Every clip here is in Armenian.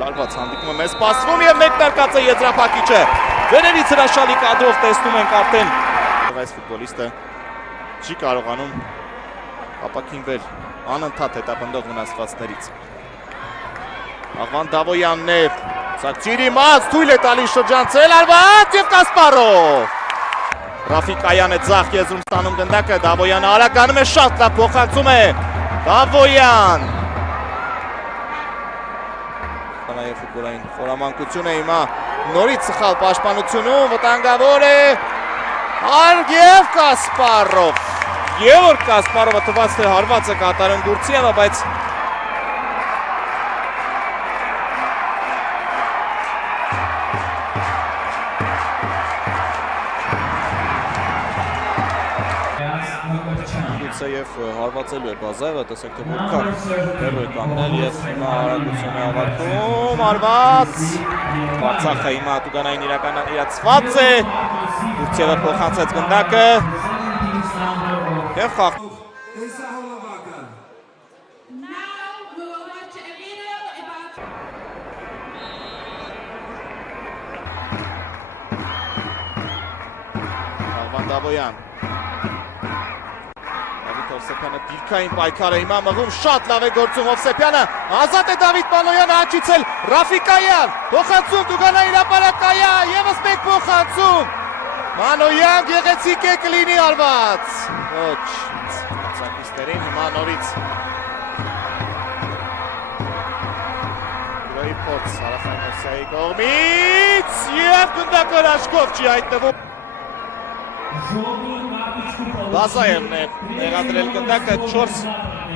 լարված հանդիպում է մեզ սպասվում և մեկնարկած է եզրափակիչը։ Վերևից հրաշալի կադրով տեսնում ենք արդեն։ Այս ֆուտբոլիստը չի կարողանում ապաքինվել անընդհատ հետապնդող վնասվածքներից։ Աղվան Դավոյանն է, Սակցիրի մած, թույլ է տալիս շրջանցել, արված և Կասպարով։ Ռաֆիկ Այանը ձախ եզրում ստանում գնդակը, Դավոյանը արագանում է շատ լավ, փոխանցում է Դավոյան։ Նաև ֆուտբոլային խորամանկություն է հիմա նորից սխալ պաշտպանությունում, վտանգավոր է և Կասպարով։ Եվոր Կասպարովը թվաց թե հարված է կատարում Գուրցիևը, բայց և հարվածելու է Բազաևը, տեսեք թե որքան հեռու է կանգնել և հիմա արագություն է ավարտում, հարված, Արցախը հիմա Տուգանային իրացված է, Գուրցիևը փոխանցեց գնդակը և խաղ։ Աղվան Դավոյան Հովսեփյանը դիրքային պայքար է հիմա մղում, շատ լավ է գործում Հովսեփյանը, ազատ է Դավիթ Մանոյանը աչիցել, Ռաֆիկ Այան, փոխանցում Տուգանային հրապարակ Այան, ևս մեկ փոխանցում, Մանոյան գեղեցիկ է կլինի արված, ոչ, ծակիստերին հիմա նորից, Գրոյի փորձ Հարավային Ռուսիայի կողմից և գնդակը հրաշքով չի հայտնվում։ Բազաևն է նեղադրել գնդակը, 4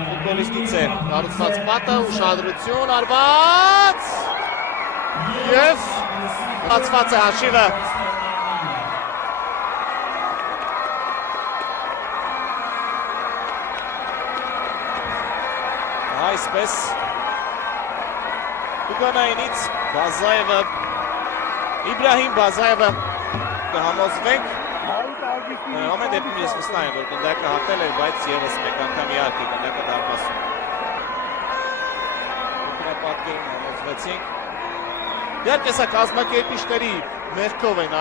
ֆուտբոլիստից է կառուցված պատը, ուշադրություն, արված և բացված է հաշիվը։ Այսպես Տուգանայինից Բազաևը, Իբրահիմ Բազաևը կհամոզվենք։ Ամեն դեպքում ես վստահ եմ, որ գնդակը հատել էր, բայց ևս մեկ անգամ իհարկե գնդակը դարպասում։ Պատկերում համոզվեցինք։ Իհարկե սա կազմակերպիչների մեղքով են,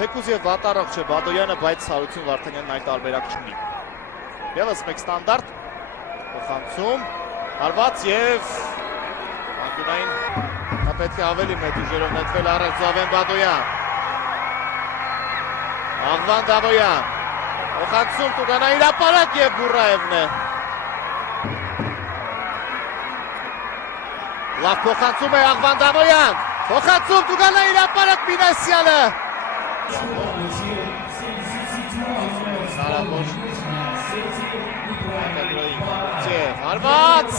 թեկուզ և վատառող չէ Բադոյանը, բայց Հարություն Վարդանյանն այլ տարբերակ չունի։ ԵՒս մեկ ստանդարտ, փոխանցում, հարված և անկյունային նա պետք է ավելի մեծ ուժերով նետվել առաջ Զավեն Բադոյան։ Աղվան Դավոյան, փոխանցում Տուգանային հրապարակ և Բուրաևն է։ Լավ փոխանցում է Աղվան Դավոյան, փոխանցում Տուգանային հրապարակ Մինասյանը։ Հարված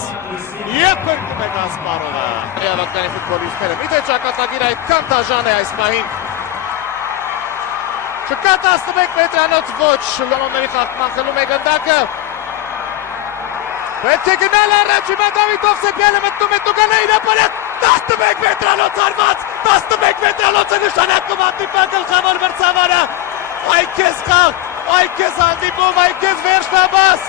և փրկում է Կասպարովը։ Հավաքանի ֆուտբոլիստները, միթե ճակատագիր այդքան դաժան է այս պահին։ Չկա 11 մետրանոց ոչ, Լոնոնների խախտման խլում է գնդակը։ Պետք է գնալ առաջ, հիմա Դավիթ Հովսեփյանը մտնում է Տուգանային հրապարակ, 11 մետրանոց հարված, 11 մետրանոց է նշանակում հանդիպան գլխավոր մրցավարը։ Այ քեզ խաղ, այ քեզ հանդիպում, այ քեզ վերջնաբաս։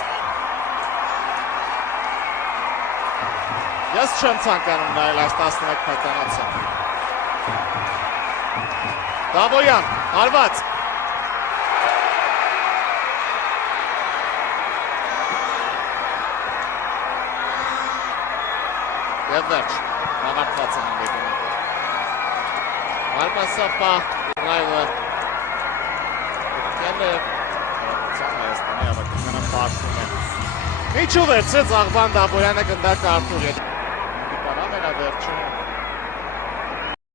Ես չեմ ցանկանում նայել այս 11 մետրանոցը։ Դավոյան, հարված։ Եվ վերջ, հավաքված է հանդիպումը։ Հարմասով պահ, Ռայվը կենը ծան Հայաստանի հավաքականը պարդում է։ Միջու վերցրեց Աղվան Դավոյանը գնդակը Արթուր հետ։ Հանդիպան ամենավերջում։